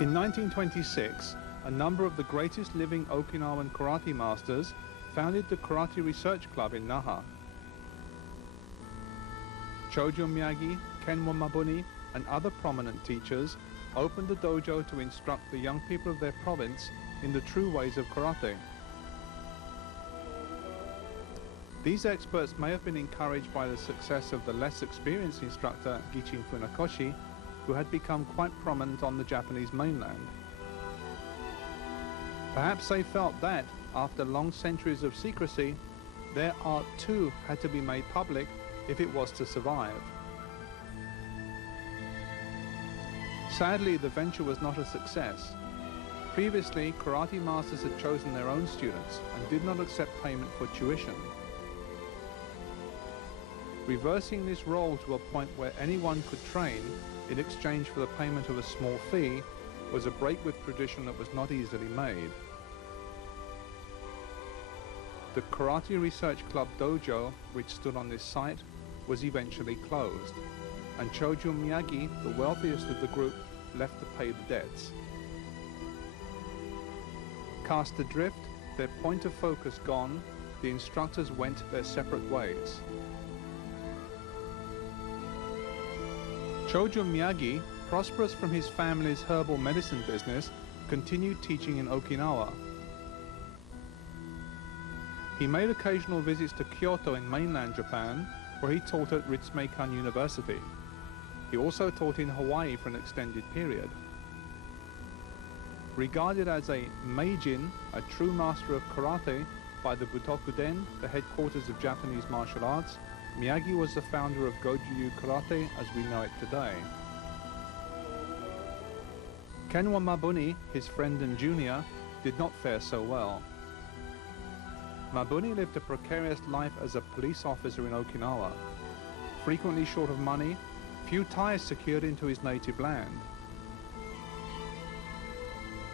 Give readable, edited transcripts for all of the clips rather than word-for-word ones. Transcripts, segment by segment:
In 1926, a number of the greatest living Okinawan karate masters founded the Karate Research Club in Naha. Chojo Miyagi, Kenzo Mabuni, and other prominent teachers opened the dojo to instruct the young people of their province in the true ways of karate. These experts may have been encouraged by the success of the less experienced instructor Gichin Funakoshi, who had become quite prominent on the Japanese mainland. Perhaps they felt that, after long centuries of secrecy, their art too had to be made public if it was to survive. Sadly, the venture was not a success. Previously, karate masters had chosen their own students and did not accept payment for tuition. Reversing this role to a point where anyone could train in exchange for the payment of a small fee was a break with tradition that was not easily made. The Karate Research Club dojo, which stood on this site, was eventually closed, and Chojo Miyagi, the wealthiest of the group, left to pay the debts. Cast adrift, their point of focus gone, the instructors went their separate ways. Chojo Miyagi, prosperous from his family's herbal medicine business, continued teaching in Okinawa. He made occasional visits to Kyoto in mainland Japan, where he taught at Ritsumeikan University. He also taught in Hawaii for an extended period. Regarded as a meijin, a true master of karate, by the Butokuden, the headquarters of Japanese martial arts, Miyagi was the founder of Goju-ryu karate as we know it today. Kenzo Mabuni, his friend and junior, did not fare so well. Mabuni lived a precarious life as a police officer in Okinawa. Frequently short of money, few ties secured into his native land.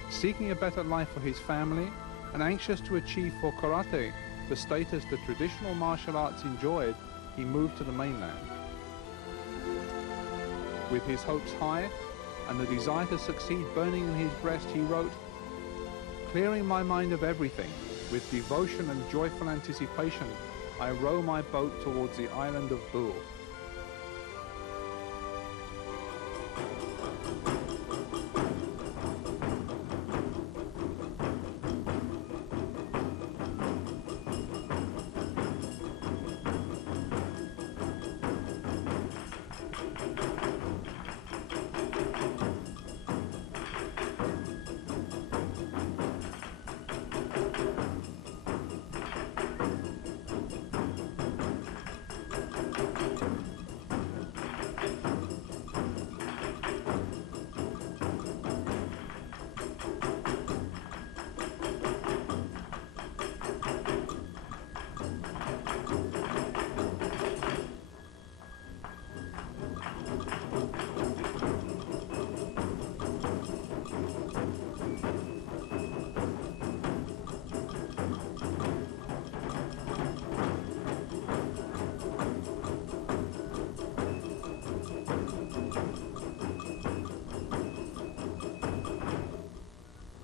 Seeking a better life for his family and anxious to achieve for karate the status the traditional martial arts enjoyed, he moved to the mainland. With his hopes high and the desire to succeed burning in his breast, he wrote, "Clearing my mind of everything, with devotion and joyful anticipation, I row my boat towards the island of Boo."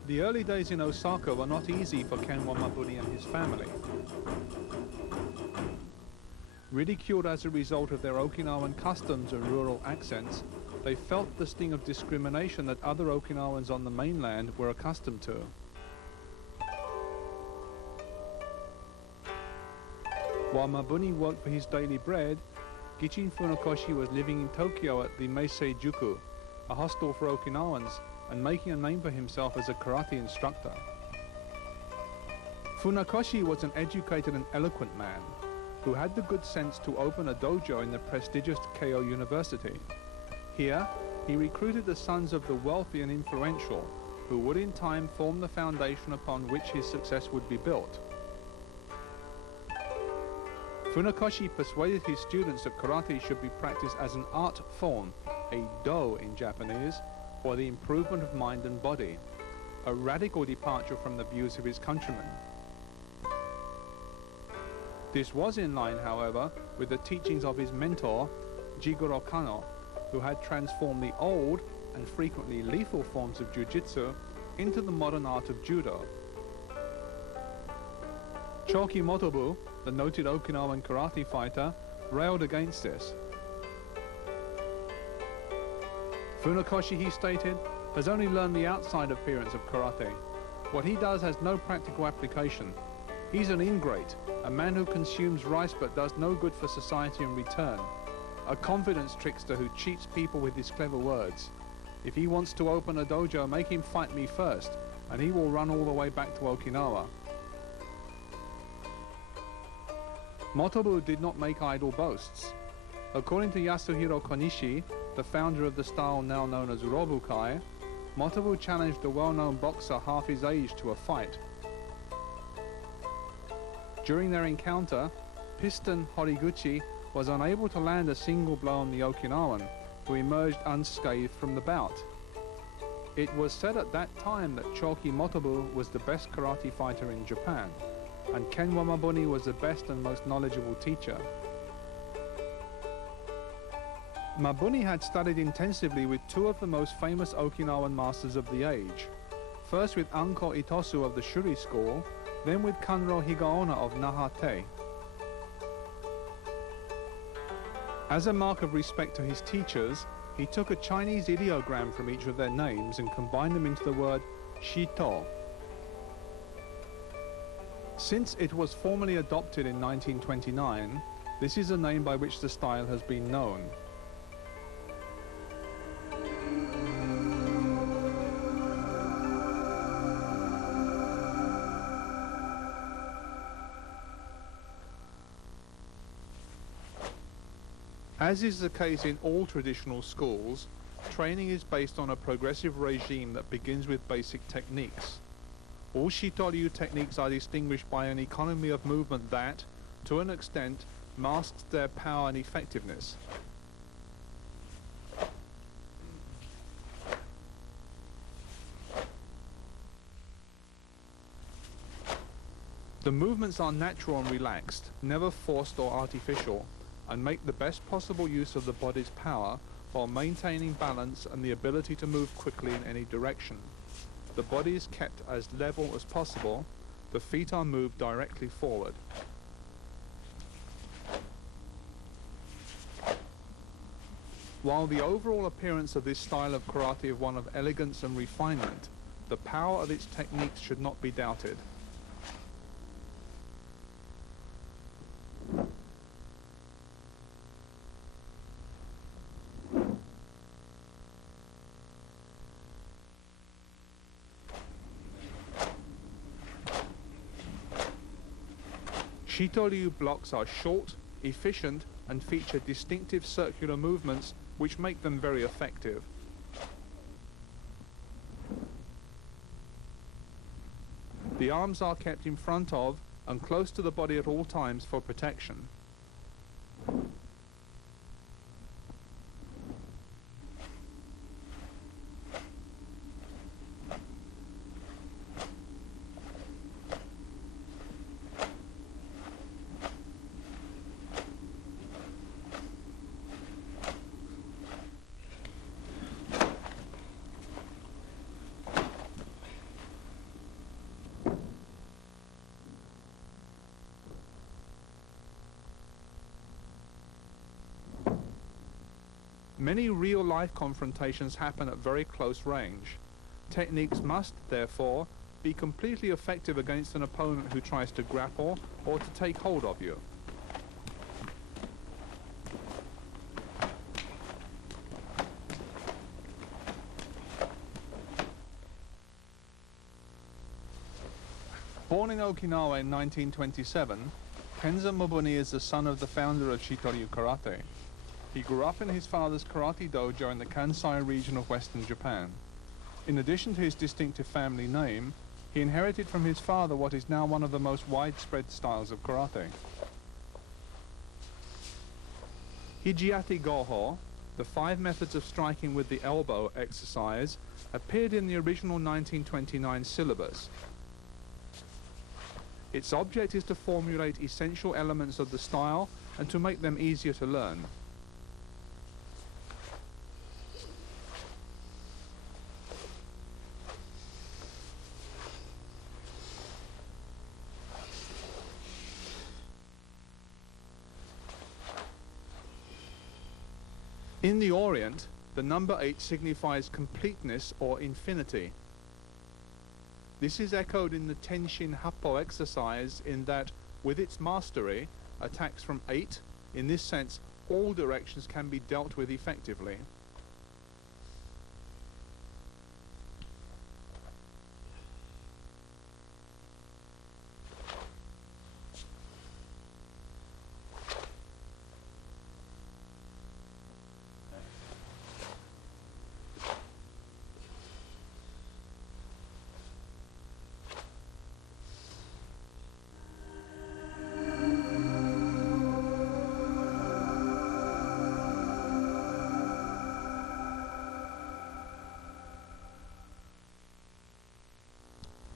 The early days in Osaka were not easy for Kenzo Mabuni and his family. Ridiculed as a result of their Okinawan customs and rural accents, they felt the sting of discrimination that other Okinawans on the mainland were accustomed to. While Mabuni worked for his daily bread, Gichin Funakoshi was living in Tokyo at the Meisei Juku, a hostel for Okinawans, and making a name for himself as a karate instructor. Funakoshi was an educated and eloquent man who had the good sense to open a dojo in the prestigious Keio University. Here, he recruited the sons of the wealthy and influential, who would in time form the foundation upon which his success would be built. Funakoshi persuaded his students that karate should be practiced as an art form, a do in Japanese, for the improvement of mind and body, a radical departure from the views of his countrymen. This was in line, however, with the teachings of his mentor, Jigoro Kano, who had transformed the old and frequently lethal forms of jiu-jitsu into the modern art of judo. Choki Motobu, the noted Okinawan karate fighter, railed against this. Funakoshi, he stated, has only learned the outside appearance of karate. What he does has no practical application. He's an ingrate, a man who consumes rice but does no good for society in return. A confidence trickster who cheats people with his clever words. If he wants to open a dojo, make him fight me first, and he will run all the way back to Okinawa. Motobu did not make idle boasts. According to Yasuhiro Konishi, the founder of the style now known as Robukai, Motobu challenged a well-known boxer half his age to a fight. During their encounter, Piston Horiguchi was unable to land a single blow on the Okinawan, who emerged unscathed from the bout. It was said at that time that Choki Motobu was the best karate fighter in Japan, and Kenzo Mabuni was the best and most knowledgeable teacher. Mabuni had studied intensively with two of the most famous Okinawan masters of the age, first with Anko Itosu of the Shuri school, then with Kanro Higaonna of Nahate. As a mark of respect to his teachers, he took a Chinese ideogram from each of their names and combined them into the word Shito. Since it was formally adopted in 1929, this is the name by which the style has been known. As is the case in all traditional schools, training is based on a progressive regime that begins with basic techniques. All Shito Ryu techniques are distinguished by an economy of movement that, to an extent, masks their power and effectiveness. The movements are natural and relaxed, never forced or artificial, and make the best possible use of the body's power while maintaining balance and the ability to move quickly in any direction. The body is kept as level as possible, the feet are moved directly forward. While the overall appearance of this style of karate is one of elegance and refinement, the power of its techniques should not be doubted. Shito Ryu blocks are short, efficient, and feature distinctive circular movements which make them very effective. The arms are kept in front of and close to the body at all times for protection. Many real-life confrontations happen at very close range. Techniques must, therefore, be completely effective against an opponent who tries to grapple or to take hold of you. Born in Okinawa in 1927, Kenzo Mabuni is the son of the founder of Shito Ryu Karate. He grew up in his father's karate dojo in the Kansai region of western Japan. In addition to his distinctive family name, he inherited from his father what is now one of the most widespread styles of karate. Hijiati Goho, the 5 methods of striking with the elbow exercise, appeared in the original 1929 syllabus. Its object is to formulate essential elements of the style and to make them easier to learn. In the Orient, the number 8 signifies completeness or infinity. This is echoed in the Tenshin Happo exercise in that, with its mastery, attacks from 8, in this sense, all directions can be dealt with effectively.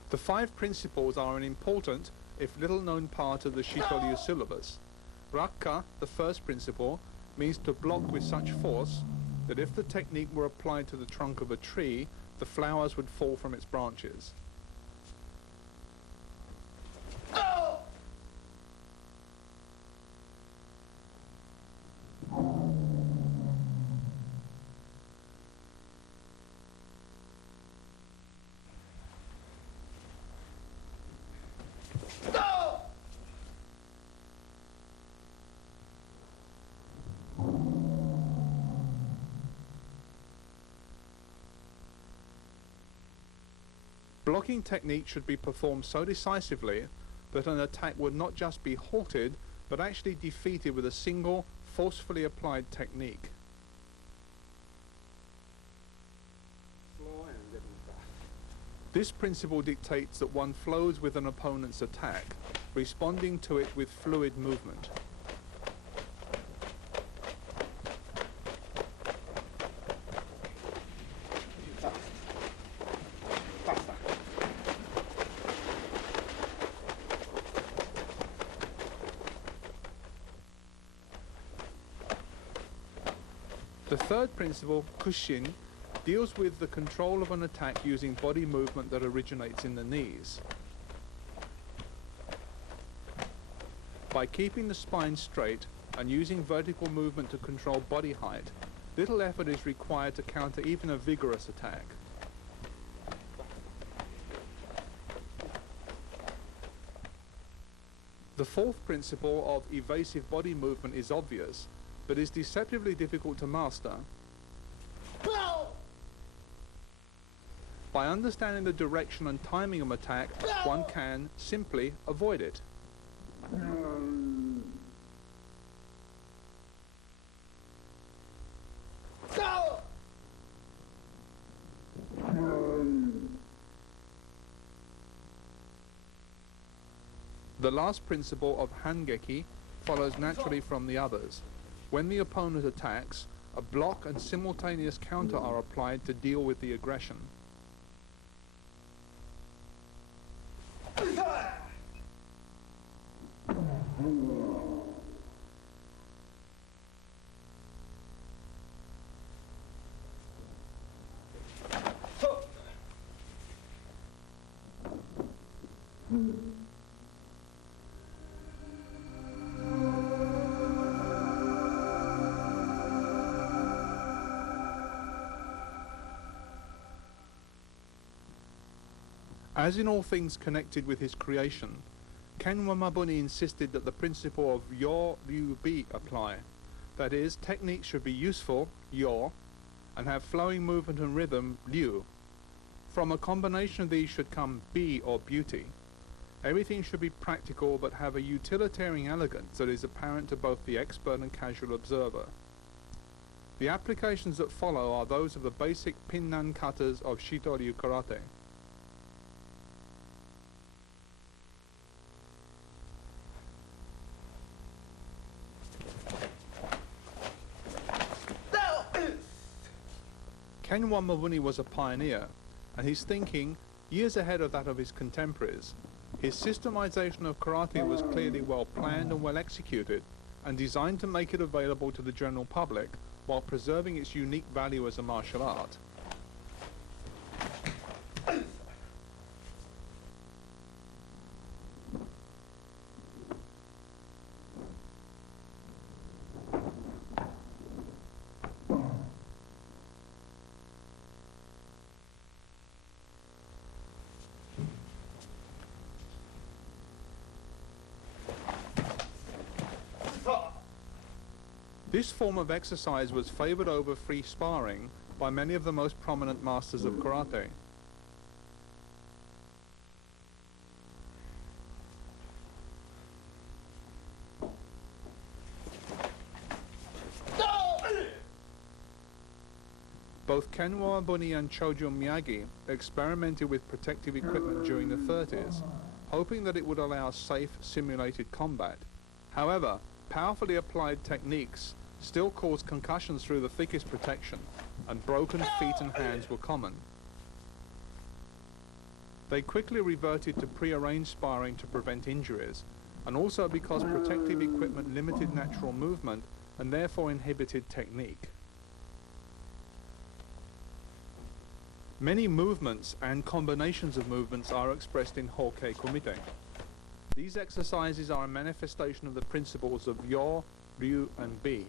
The 5 principles are an important, if little-known part of the Shito Ryu syllabus. Rakka, the first principle, means to block with such force that if the technique were applied to the trunk of a tree, the flowers would fall from its branches. Blocking technique should be performed so decisively that an attack would not just be halted, but actually defeated with a single, forcefully applied technique. This principle dictates that one flows with an opponent's attack, responding to it with fluid movement. The third principle, Kushin, deals with the control of an attack using body movement that originates in the knees. By keeping the spine straight and using vertical movement to control body height, little effort is required to counter even a vigorous attack. The fourth principle of evasive body movement is obvious, but is deceptively difficult to master. By understanding the direction and timing of attack, one can simply avoid it. The last principle of Hangeki follows naturally from the others. When the opponent attacks, a block and simultaneous counter are applied to deal with the aggression. As in all things connected with his creation, Kenzo Mabuni insisted that the principle of Yo Ryu Bi apply. That is, techniques should be useful, Yo, and have flowing movement and rhythm, Ryu. From a combination of these should come Bi or beauty. Everything should be practical but have a utilitarian elegance that is apparent to both the expert and casual observer. The applications that follow are those of the basic pinnan katas of Shito Ryu karate. Kenzo Mabuni was a pioneer, and his thinking years ahead of that of his contemporaries. His systemization of karate was clearly well planned and well executed, and designed to make it available to the general public while preserving its unique value as a martial art. This form of exercise was favored over free sparring by many of the most prominent masters of karate. Both Kenzo Mabuni and Chojo Miyagi experimented with protective equipment during the 30s, hoping that it would allow safe, simulated combat. However, powerfully applied techniques still caused concussions through the thickest protection, and broken feet and hands were common. They quickly reverted to pre-arranged sparring to prevent injuries, and also because protective equipment limited natural movement and therefore inhibited technique. Many movements and combinations of movements are expressed in Hokei Kumite. These exercises are a manifestation of the principles of Yo, Ryu, and Bi.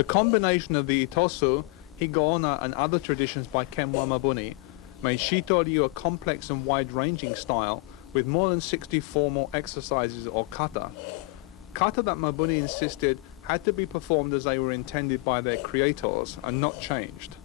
The combination of the Itosu, Higona, and other traditions by Kenzo Mabuni made Shito Ryu a complex and wide-ranging style with more than 60 formal exercises or kata. Kata that Mabuni insisted had to be performed as they were intended by their creators and not changed.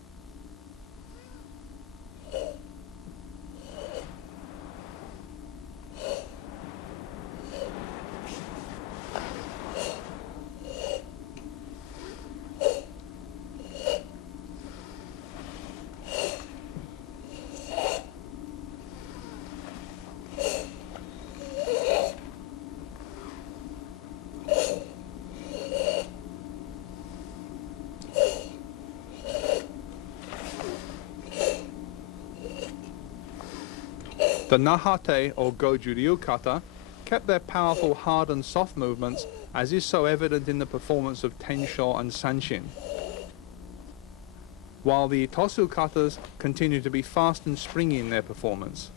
The Nahate or Goju Ryu kata kept their powerful hard and soft movements, as is so evident in the performance of Tensho and Sanshin. While the Itosu katas continue to be fast and springy in their performance.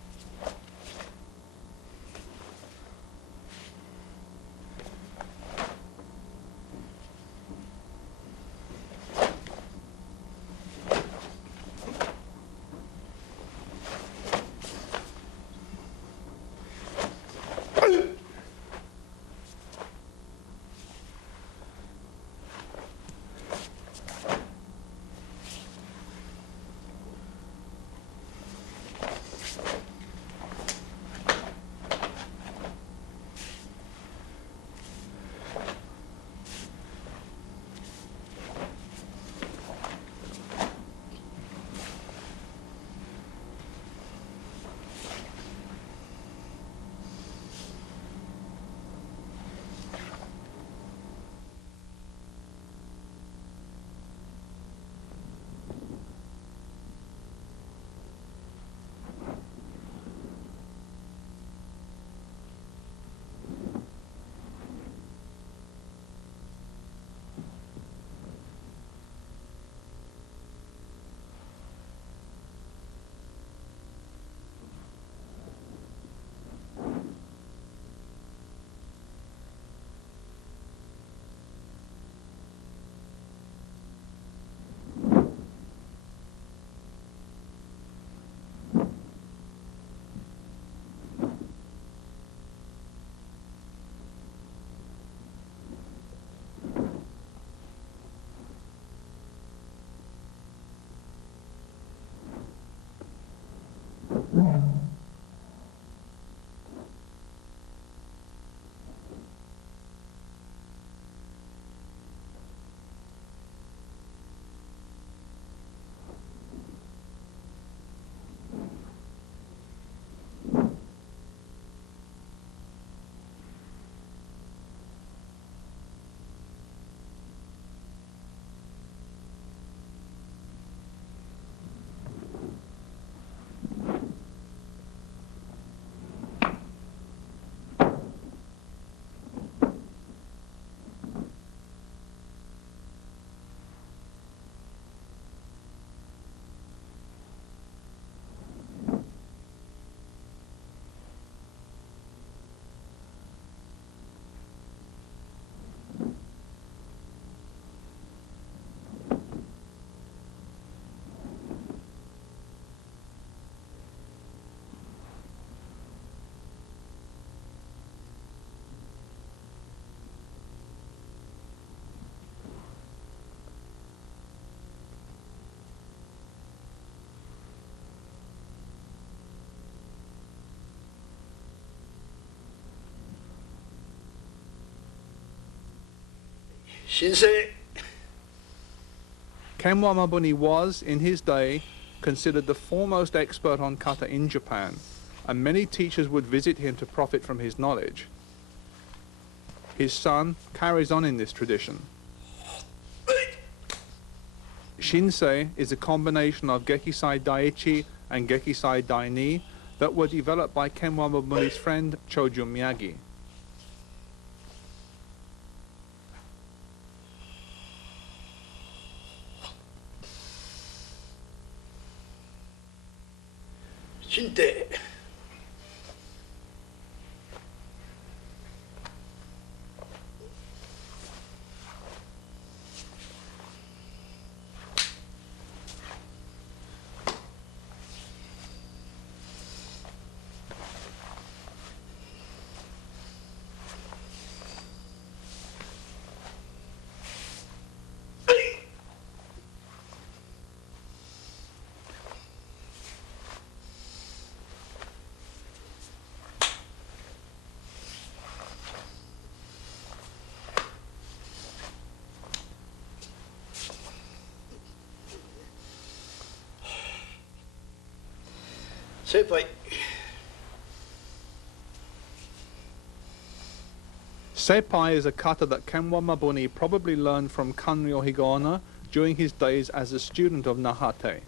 Shinsei. Kenzo Mabuni was, in his day, considered the foremost expert on kata in Japan, and many teachers would visit him to profit from his knowledge. His son carries on in this tradition. Shinsei is a combination of Gekisai Daiichi and Gekisai Daini that were developed by Kenzo Mabuni's friend Choju Miyagi. Shinte. Senpai. Seppai is a kata that Kenzo Mabuni probably learned from Kanryo Higaonna during his days as a student of Nahate.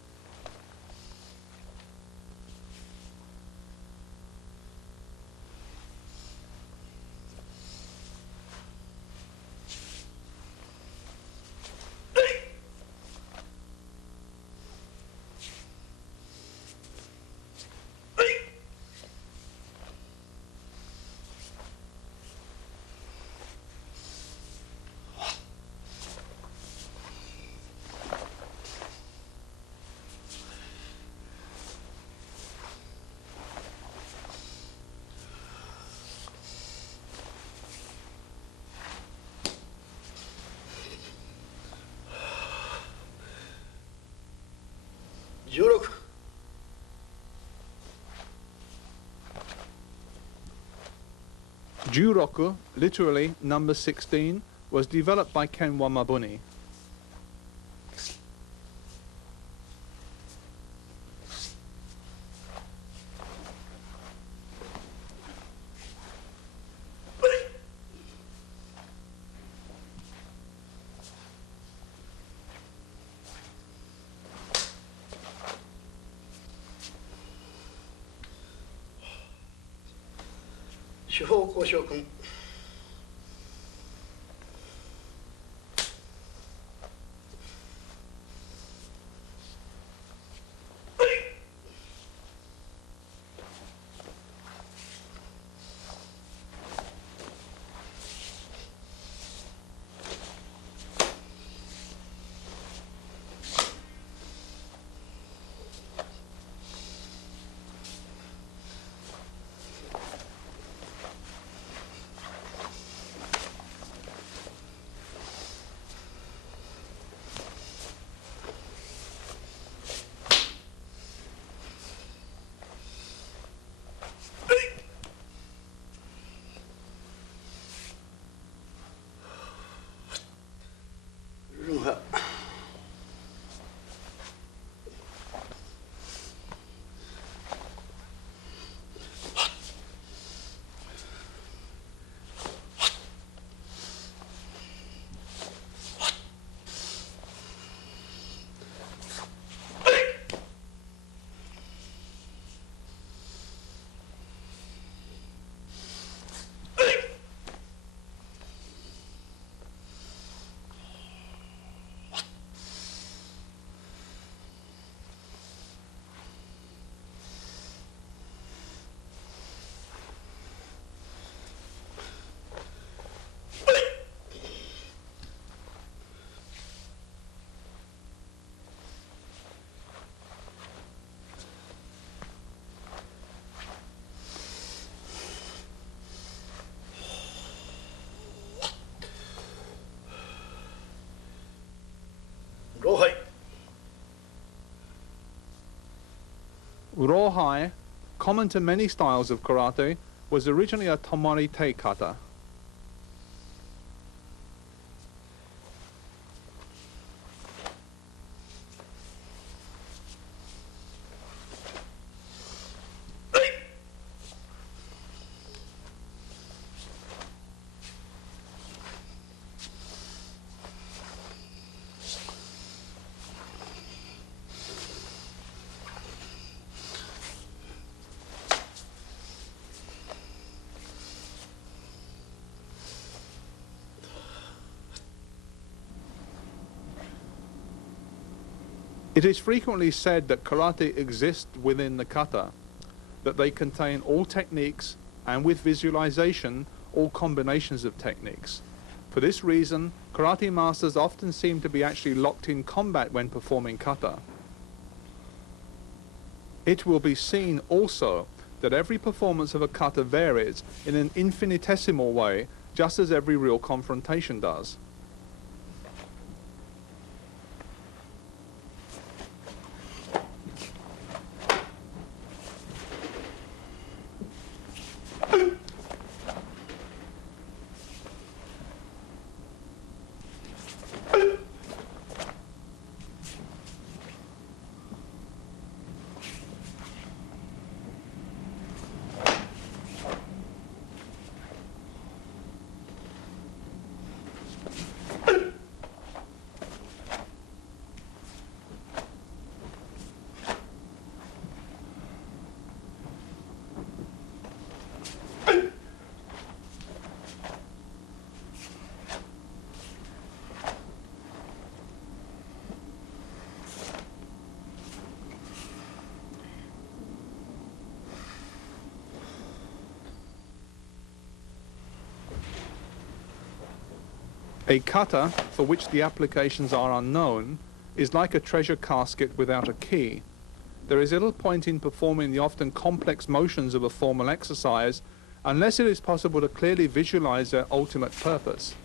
Juroku, literally number 16, was developed by Kenzo Mabuni. Shokun. Rohai, common to many styles of karate, was originally a tomari-te kata. It is frequently said that karate exists within the kata, that they contain all techniques and with visualization, all combinations of techniques. For this reason, karate masters often seem to be actually locked in combat when performing kata. It will be seen also that every performance of a kata varies in an infinitesimal way, just as every real confrontation does. A kata, for which the applications are unknown, is like a treasure casket without a key. There is little point in performing the often complex motions of a formal exercise unless it is possible to clearly visualize their ultimate purpose.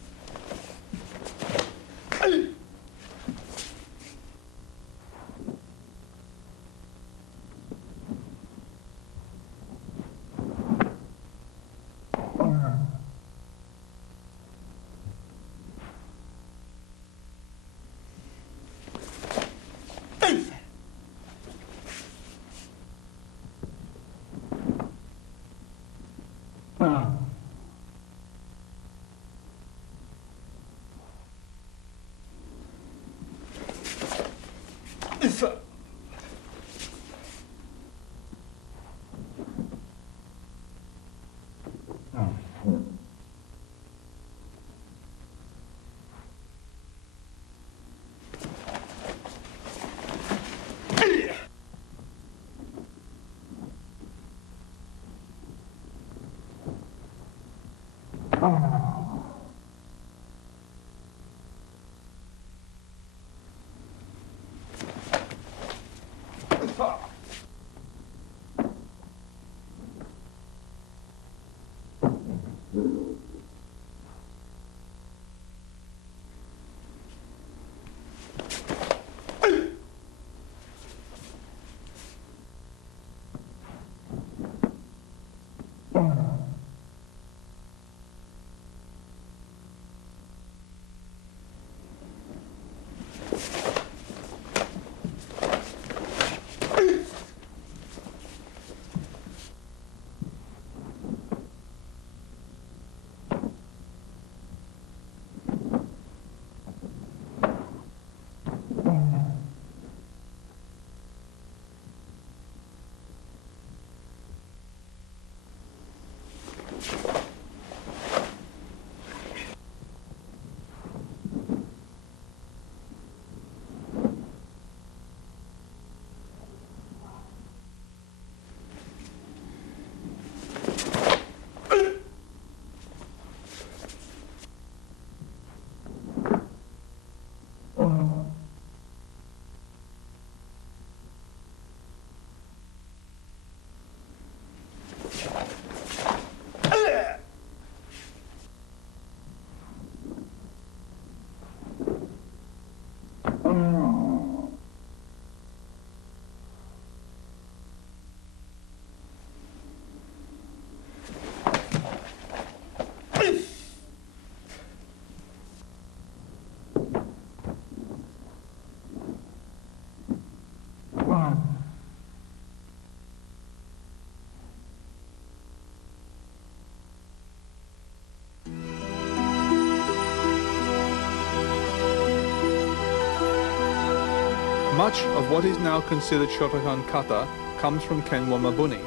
Much of what is now considered Shotokan kata comes from Kenzo Mabuni,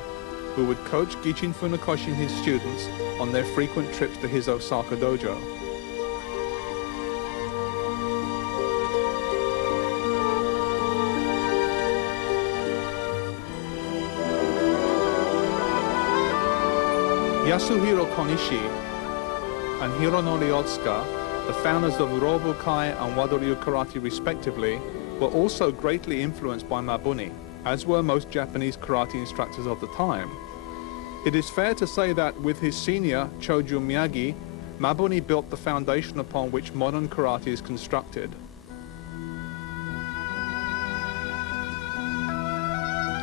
who would coach Gichin Funakoshi and his students on their frequent trips to his Osaka dojo. Yasuhiro Konishi and Hironori Otsuka, the founders of Urobukai and Wado-ryu karate respectively, were also greatly influenced by Mabuni, as were most Japanese karate instructors of the time. It is fair to say that with his senior, Choju Miyagi, Mabuni built the foundation upon which modern karate is constructed.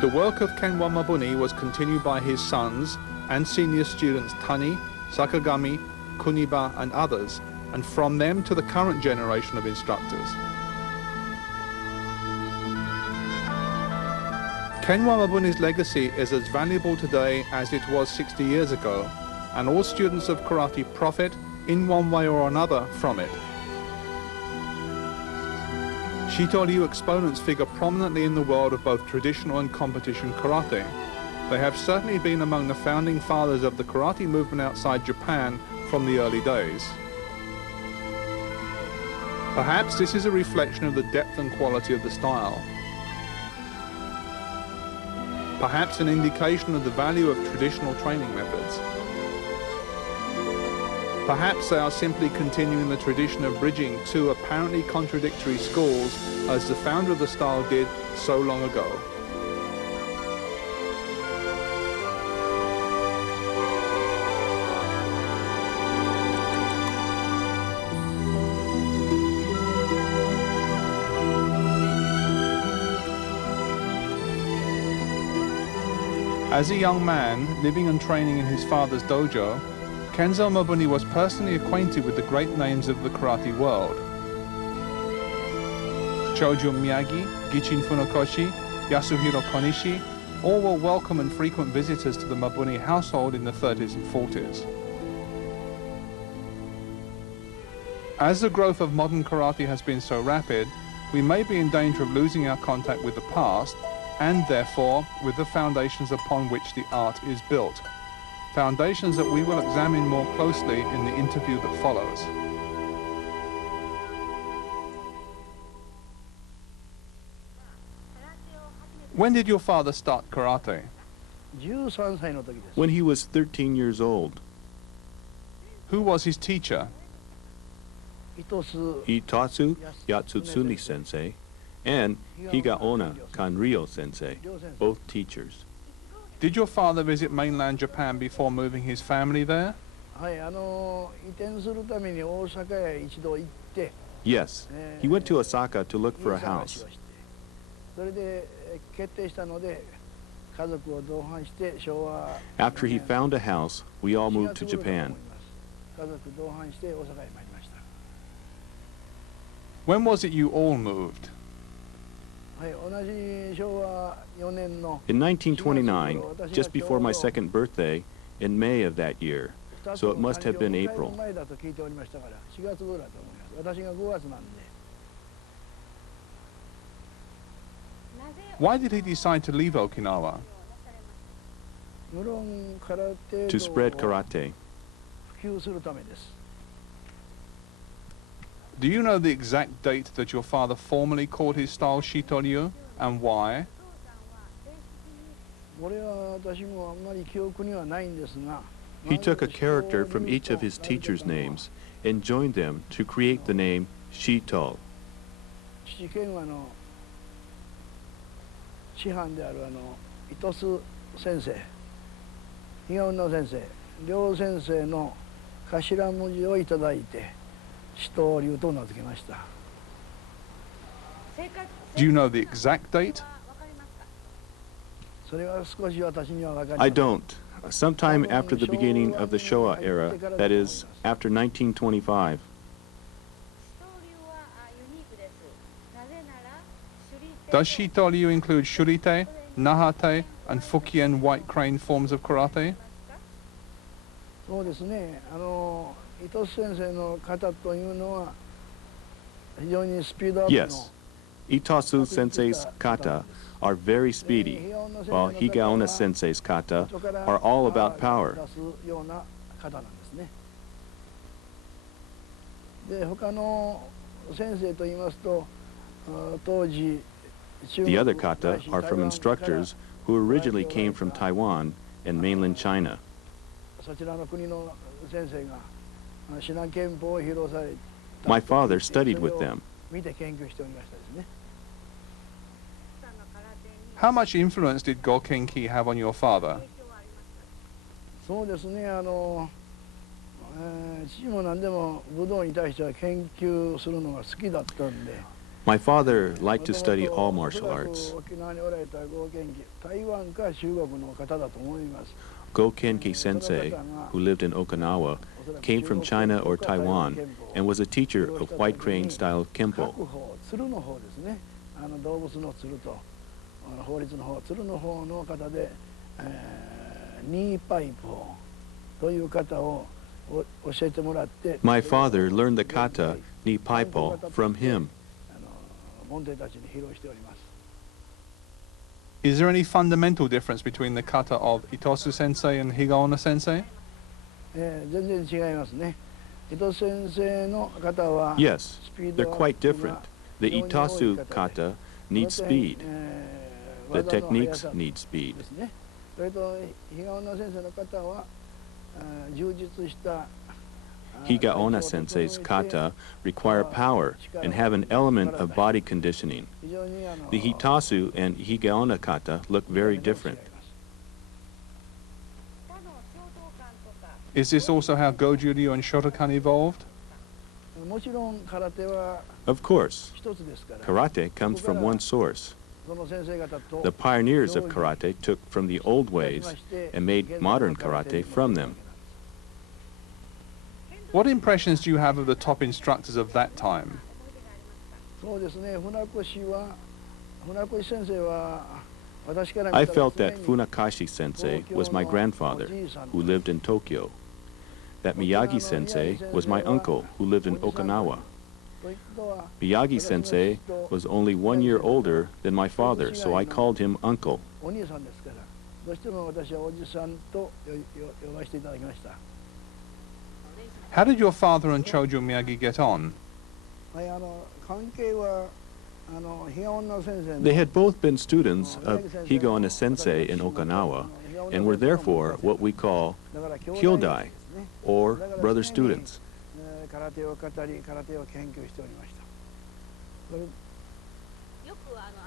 The work of Kenwa Mabuni was continued by his sons and senior students Tani, Sakagami, Kuniba and others, and from them to the current generation of instructors. Kenwa Mabuni's legacy is as valuable today as it was 60 years ago, and all students of karate profit in one way or another from it. Shito Ryu exponents figure prominently in the world of both traditional and competition karate. They have certainly been among the founding fathers of the karate movement outside Japan from the early days. Perhaps this is a reflection of the depth and quality of the style. Perhaps an indication of the value of traditional training methods. Perhaps they are simply continuing the tradition of bridging two apparently contradictory schools as the founder of the style did so long ago. As a young man, living and training in his father's dojo, Kenzo Mabuni was personally acquainted with the great names of the karate world. Choju Miyagi, Gichin Funakoshi, Yasuhiro Konishi, all were welcome and frequent visitors to the Mabuni household in the 30s and 40s. As the growth of modern karate has been so rapid, we may be in danger of losing our contact with the past, and therefore with the foundations upon which the art is built. Foundations that we will examine more closely in the interview that follows. When did your father start karate? When he was 13 years old. Who was his teacher? Itatsu Yatsutsumi sensei and Higaonna Kanryo sensei, both teachers. Did your father visit mainland Japan before moving his family there? Yes, he went to Osaka to look for a house. After he found a house, we all moved to Japan. When was it you all moved? In 1929, just before my second birthday, in May of that year, so it must have been April. Why did he decide to leave Okinawa? To spread karate. Do you know the exact date that your father formally called his style Shito Ryu, and why? He took a character from each of his teachers' names and joined them to create the name Shito. Do you know the exact date? I don't. Sometime after the beginning of the Showa era, that is, after 1925. Does Shito Ryu include Shurite, Nahate, and Fukien white crane forms of karate? Yes. Itasu sensei's kata are very speedy, while Higaonna sensei's kata are all about power. The other kata are from instructors who originally came from Taiwan and mainland China. My father studied with them. How much influence did Gokenki have on your father? My father liked to study all martial arts. Gokenki Sensei, who lived in Okinawa, came from China or Taiwan and was a teacher of white crane style Kempo. My father learned the kata ni paipo from him. Is there any fundamental difference between the kata of Itosu Sensei and Higaonna Sensei? Yes, they're quite different. The Itasu kata needs speed. The techniques need speed. Higaonna Sensei's kata require power and have an element of body conditioning. The Hitasu and Higaonna kata look very different. Is this also how Goju Ryu and Shotokan evolved? Of course, karate comes from one source. The pioneers of karate took from the old ways and made modern karate from them. What impressions do you have of the top instructors of that time? I felt that Funakashi Sensei was my grandfather, who lived in Tokyo. That Miyagi Sensei was my uncle, who lived in Okinawa. Miyagi Sensei was only 1 year older than my father, so I called him uncle. How did your father and Chojo Miyagi get on? They had both been students of Higaonna Sensei in Okinawa and were therefore what we call kyodai, or brother students.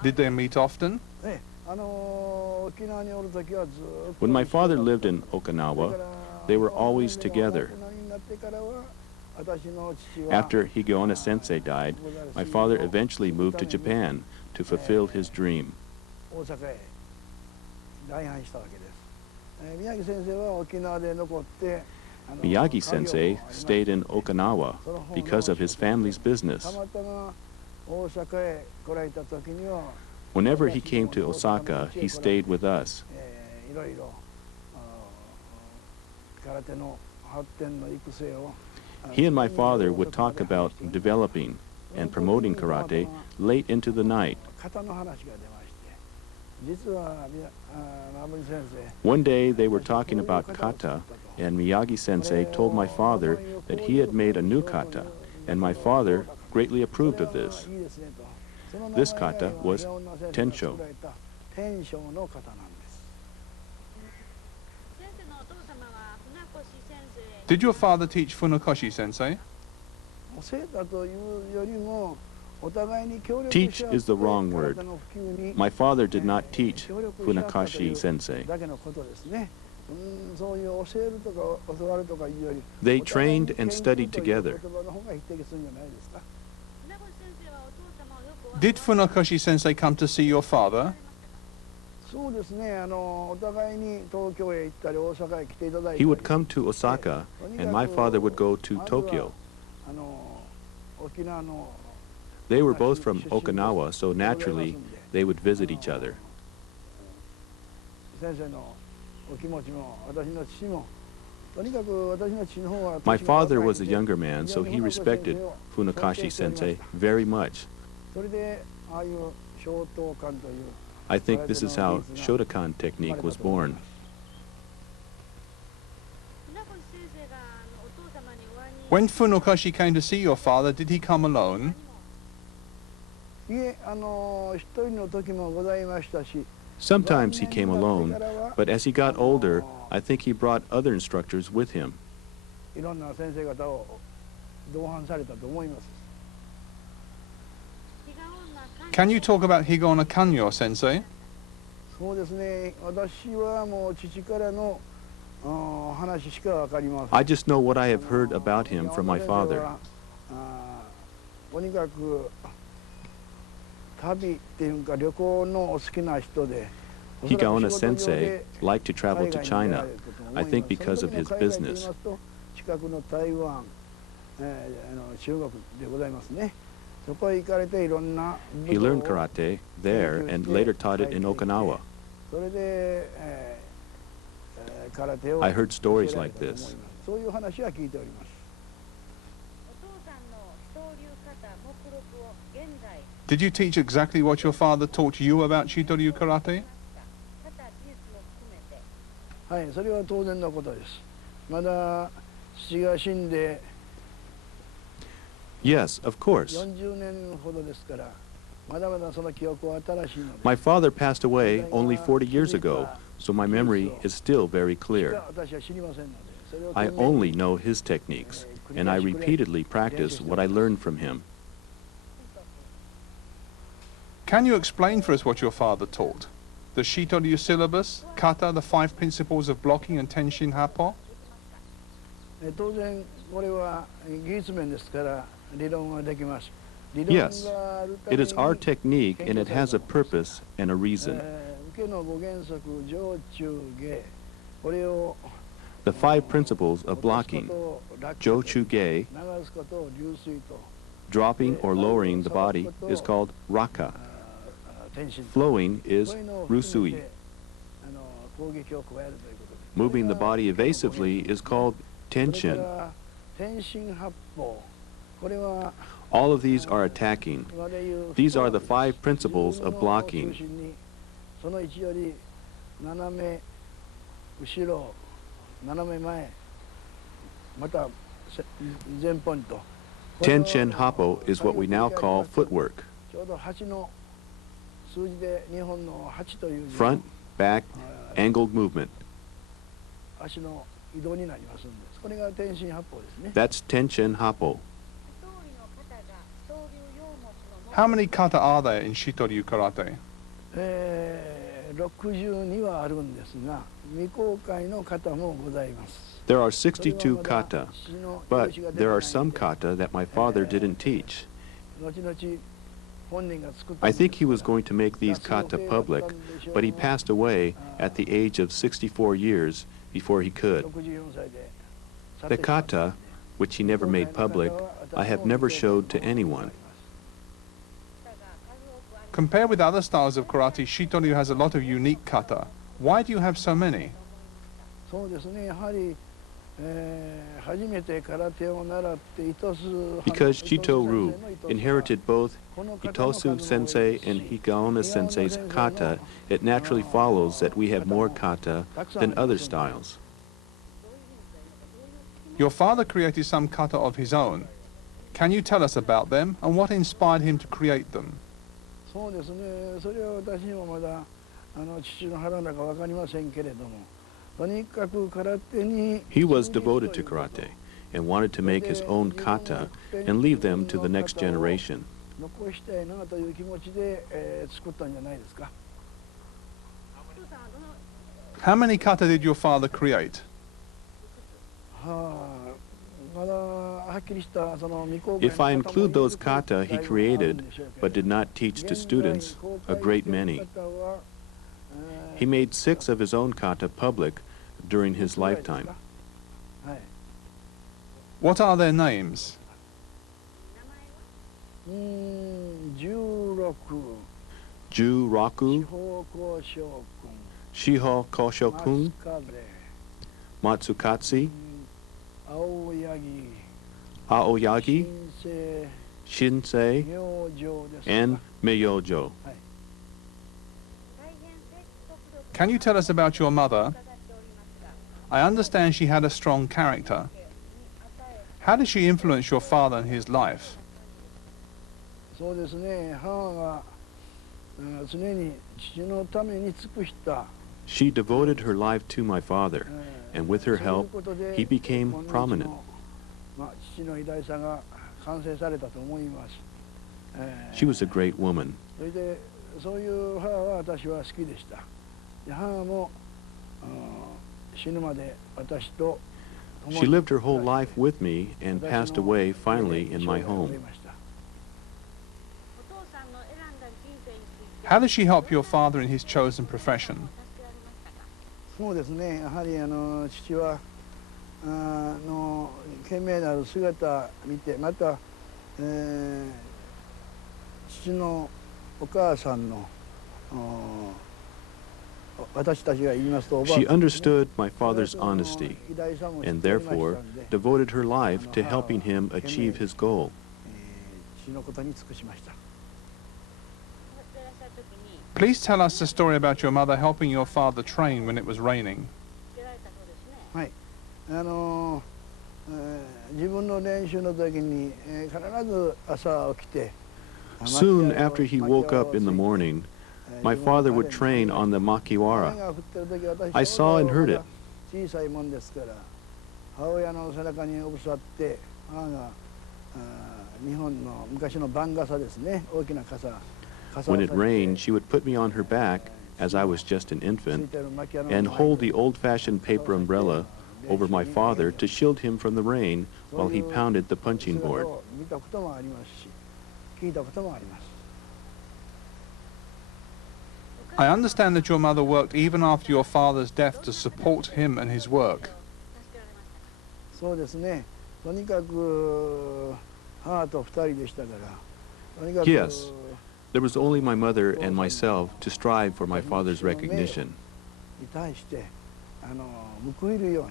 Did they meet often? When my father lived in Okinawa, they were always together. After Higaonna Sensei died, my father eventually moved to Japan to fulfill his dream. Miyagi Sensei stayed in Okinawa because of his family's business. Whenever he came to Osaka, he stayed with us. He and my father would talk about developing and promoting karate late into the night. One day they were talking about kata, and Miyagi Sensei told my father that he had made a new kata, and my father greatly approved of this. This kata was Tensho. Did your father teach Funakoshi Sensei? Teach is the wrong word. My father did not teach Funakashi Sensei. They trained and studied together. Did Funakoshi Sensei come to see your father? He would come to Osaka, and my father would go to Tokyo. They were both from Okinawa, so naturally they would visit each other. My father was a younger man, so he respected Funakashi Sensei very much. I think this is how Shotokan technique was born. When Funakoshi came to see your father, did he come alone? Sometimes he came alone, but as he got older, I think he brought other instructors with him. いろんな先生方を同伴されたと思います。 Can you talk about Higaonna Kanyo, Sensei? そうですね。私はもう父からの話しかわかりません。 I just know what I have heard about him from my father. とにかく旅っていうか旅行のお好きな人で。 Higaonna Sensei liked to travel to China, I think because of his business. 近くの台湾、中国でございますね。そこへ行かれていろんな He learned karate there and later taught it in Okinawa. それで、空手を I heard stories like this. そういう話は聞いております。 Did you teach exactly what your father taught you about Shito Ryu Karate? はい、それは当然のことです。まだ父が死んで Yes, of course. 40年ほどですから、まだまだその記憶は新しいので。 My father passed away only 40 years ago, so my memory is still very clear. 私は知りませんので、それを I only know his techniques, and I repeatedly practice what I learned from him. Can you explain for us what your father taught? The Shito Ryu syllabus, Kata, the 5 principles of blocking, and Tenshin Happo? 当然これは技術面ですから理論はできます。 Yes, it is our technique, and it has a purpose and a reason. 受けの5原則上中下これを The 5 principles of blocking, 上中下, 流すことを流水と dropping or lowering the body is called raka. 天心 Flowing is こういうのを含め rusui. て攻撃を加えるということで Moving the body evasively is called それか tenshin. ら天心八法これは All of these are attacking. 今でいう These are the 5 principles 自 of 分の中 blocking. 心にその1より斜め後ろ斜め前また前方にと Tenshin happo is what we now call footwork. ちょうど8の数字で日本の8という字 Front, back, angled movement. 足の移動になりますんでこれが天心八法ですね That's Tenshin happo. How many kata are there in Shito Ryu Karate? 62はあるんですが未公開の型もございます There are 62 kata, but there are some kata that my father didn't teach. 後々本人が作った I think he was going to make these kata public, but he passed away at the age of 64 years before he could. 64歳で The kata, which he never made public, I have never showed to anyone. Compared with other styles of karate, Shito Ryu has a lot of unique kata. Why do you have so many? そうですねやはり初めて空手を習って糸数 Because Shito Ryu inherited both Itosu Sensei and Higaonna Sensei's kata, it naturally follows that we have more kata than other styles. Your father created some kata of his own. Can you tell us about them and what inspired him to create them? そうですねそれは私にもまだ父の腹の中わかりませんけれどもとにかく空手に He was devoted to karate and wanted to make his own kata and leave them to the next generation. 残したいなという気持ちで作ったんじゃないですか How many kata did your father create? はあまだはっきりしたその未公開の If I 型も include those いくつか kata he だいぶあるん created でしょうけ but ど did not teach to students, 現在 a great many. 公開している方は He made 6 of his own kata public during his lifetime. はい What are their names? 16 Ju-raku, 地方交渉 Shiho 君 Koshokun, 松風 Matsukatsu, 青柳 Aoyagi, 新生 Shinsei, 明星ですか and Myojo. はい Can you tell us about your mother? I understand she had a strong character. How did she influence your father in his life? そうですね母が常に父のために尽くした She devoted her life to my father, and with her help, he became prominent. She was a great woman. She lived her whole life with me and passed away finally in my home. How did she help your father in his chosen profession? そうですね、やはり父は懸命なる姿見て、また、父のお母さんの私たちが言いますと、おばあ She さんですね。 understood my father's honesty and therefore devoted her life to helping him achieve his goal. 父のことに尽くしました。 Please tell us the story about your mother helping your father train when it was raining. はい、自分の練習の時に、必ず朝起きて Soon after he woke up in the morning, my father would train on the makiwara. I saw and heard it. 小さいもんですから、母親の背中におぶさって、母が日本の昔の番傘ですね、大きな傘。 When it rained, she would put me on her back, as I was just an infant, and hold the old-fashioned paper umbrella over my father to shield him from the rain while he pounded the punching board. I understand that your mother worked even after your father's death to support him and his work. そうですね。とにかく母と二人でしたから。とにかく Yes. There was only my mother and myself to strive for my father's recognition. に対して報いるよう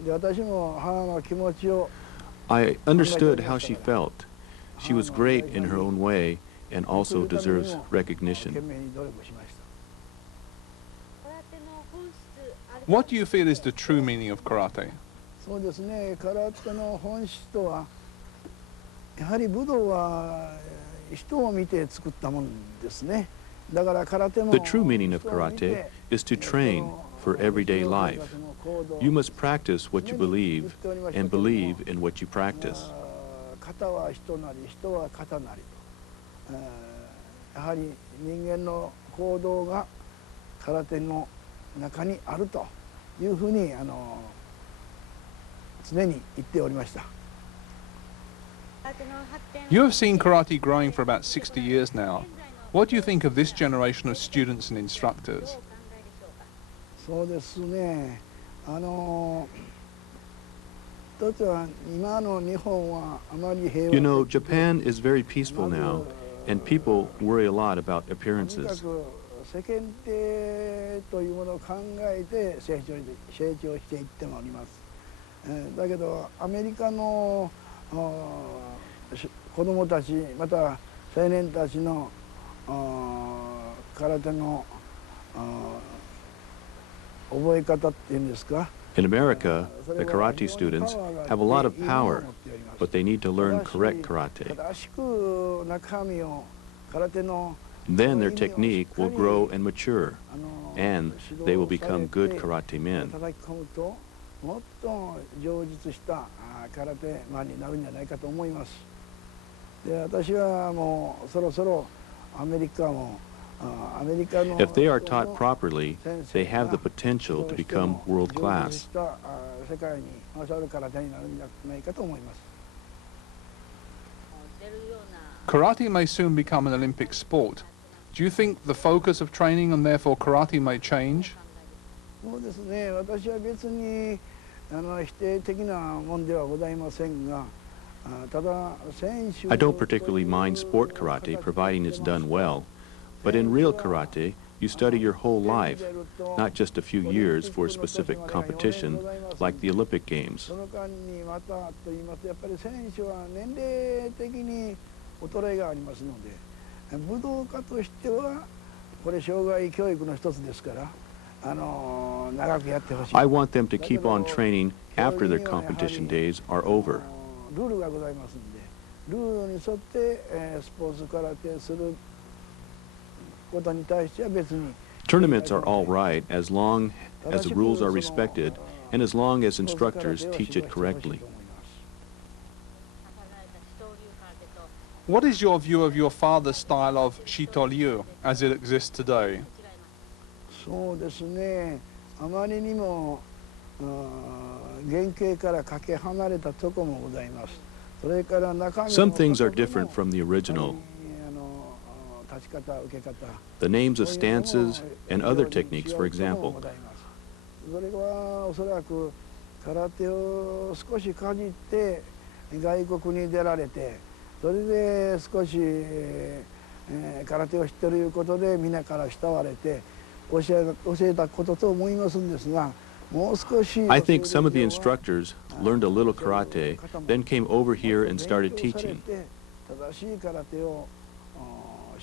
に。で、私も母の気持ちを I understood how she felt. She was great in her own way and also deserves 懸 recognition. 命に努力しました。 What do you feel is the true meaning of karate? そうですね。空手の本質とは、やはり武道は人を見て作ったもんですね。だから空手も The true meaning of karate is to train for everyday life. You must practice what you believe and believe in what you practice. 型は人なり、人は型なりと。やはり人間の行動が空手の中にあるというふうに常に言っておりました。 You have seen karate growing for about 60 years now. What do you think of this generation of students and instructors? そうですね。一つは今の日本はあまり平和 You know, 的で Japan is very peaceful now, and people worry a lot about とにか appearances. く世間体というものを考えて成長していってもおります。だけどアメリカの子どもたちまた青年たちの空手の覚え方っていうんですか。 In America, the karate students have a lot of power, but they need to learn correct karate. 正しく中身を空手の Then their technique will grow and mature, and they will become good karate men. 叩き込むともっと充実した空手マンになるんじゃないかと思います。で、私はもうそろそろアメリカもアメリカの If they are taught properly, they have the potential to become world 充実 class. した世界に勝る空手になるんじゃないかと思います。 Karate may soon become an Olympic sport. Do you think the focus of training and therefore karate may change? そうですね。私は別に否定的なもんではございませんが、ただ選手 I don't particularly mind sport karate, providing it's done well, but in real karate, you study your whole life, not just a few years for a specific competition like the Olympic Games. その間にまたと言いますと、やっぱり選手は年齢的に衰えがありますので、武道家としてはこれ障害教育の一つですから、長くやってほしい。 I want them to keep on training after their competition days are over. ルールがございますので、ルールに沿ってスポーツ空手することに対しては別に Tournaments are all right as long as the rules are respected and as long as instructors teach it correctly. What is your view of your father's style of Shito Ryu as it exists today? そうですね、あまりにも原型からかけ離れたとこもございます。それから中身の Some things are different from the original. 立ち方、受け方。 The names of stances and other techniques, for example. それはおそらく空手を少しかじって外国に出られて、それで少し空手を知っていることで皆から慕われて教えたことと思いますんですが、もう少し I think some of the instructors learned a little karate, then came over here and started teaching. 正しい空手を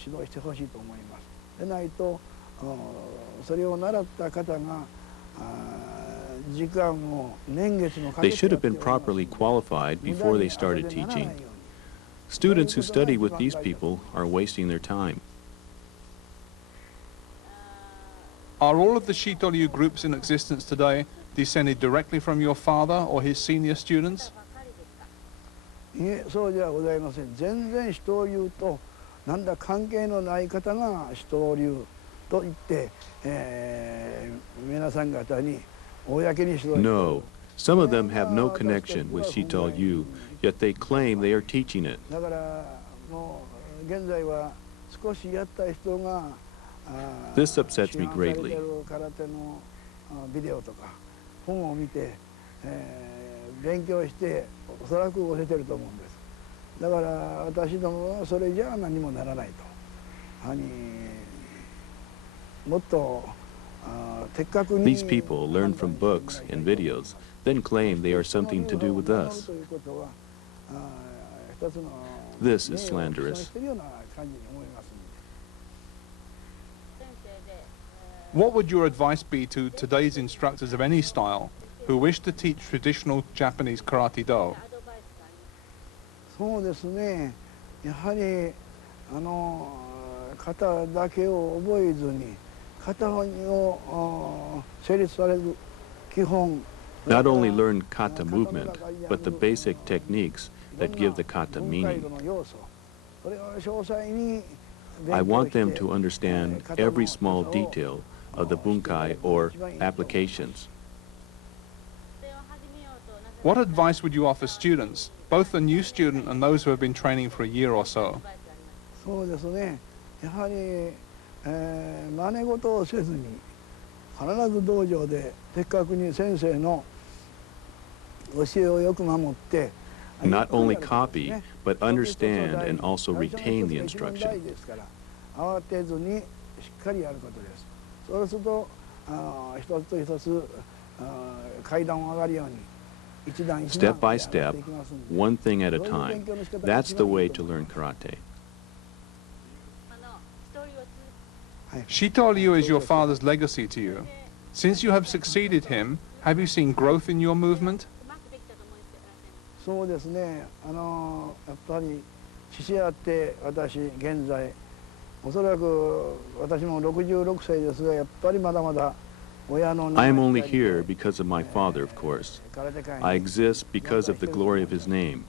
指導してほしいと思います。でないとそれを習った方が時間を年月のかけ They should have been properly qualified before they started teaching. Students who study with these people are wasting their time. Are all of the Shito Ryu groups in existence today descended directly from your father or his senior students? いえ、そうじゃございません。全然Shito Ryuとなんだ関係のない方がShito Ryuと言って、皆さん方に公にしております。 No, some of them have no connection with Shito Ryu, yet they claim they are teaching it. だからもう現在は少しやった人が This upsets me greatly. 空手のビデオとか本を見て、勉強しておそらく教えてると思うんです。だから私どもはそれじゃ何もならないと。もっと的確に These people learn from books and videos, then claim they are something to do with us. This is slanderous. What would your advice be to today's instructors of any style who wish to teach traditional Japanese karate do? そうですね。やはり型だけを覚えずに型を成立される基本。 Not only learn kata movement, but the basic techniques that give the kata meaning. I want them to understand every small detail of the bunkai or applications. What advice would you offer students, both the new student and those who have been training for a year or so? そうですね。やはり真似事をせずに必ず道場で的確に先生の教えをよく守って Not only copy, but understand and also retain the instruction. 慌てずにしっかりやることです。そうすると一つ一つ階段を上がるように Step by step, one thing at a time. That's the way to learn karate. Shito Ryu is your father's legacy to you. Since you have succeeded him, have you seen growth in your movement? そうですね。やっぱり父あって私現在おそらく私も66歳ですがやっぱりまだまだ I am only here because of my father, of course. I exist because of the glory of his name.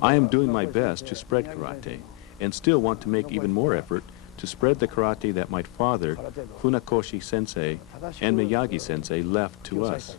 I am doing my best to spread karate, and still want to make even more effort to spread the karate that my father, Funakoshi Sensei, and Miyagi Sensei left to us.